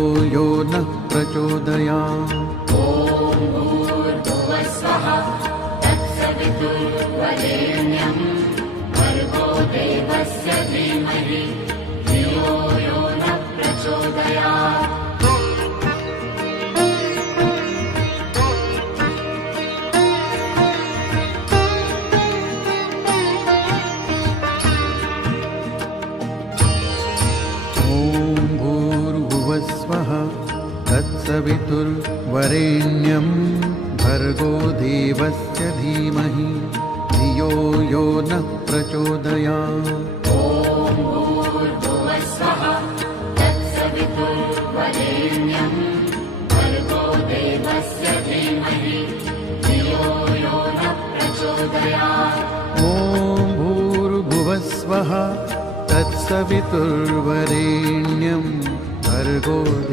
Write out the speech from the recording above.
यो नः प्रचोदयात्। ॐ भूर्भुवस्वः तत्सवितुर्वरेण्यं भर्गो देवस्य धीमहि धियो यो नः प्रचोदयात्। स्वः तत्सवितुर्वरेण्यं भर्गो देवस्य धीमहि धियो यो नः प्रचोदयात्। ॐ भूर्भुवस्वः तत्सवितुर्वरेण्यं भर्गो देवस्य धीमहि धियो यो नः प्रचोदयात्। ॐ भूर्भुवस्वः तत्सवितुर्वरेण्यं भर्गो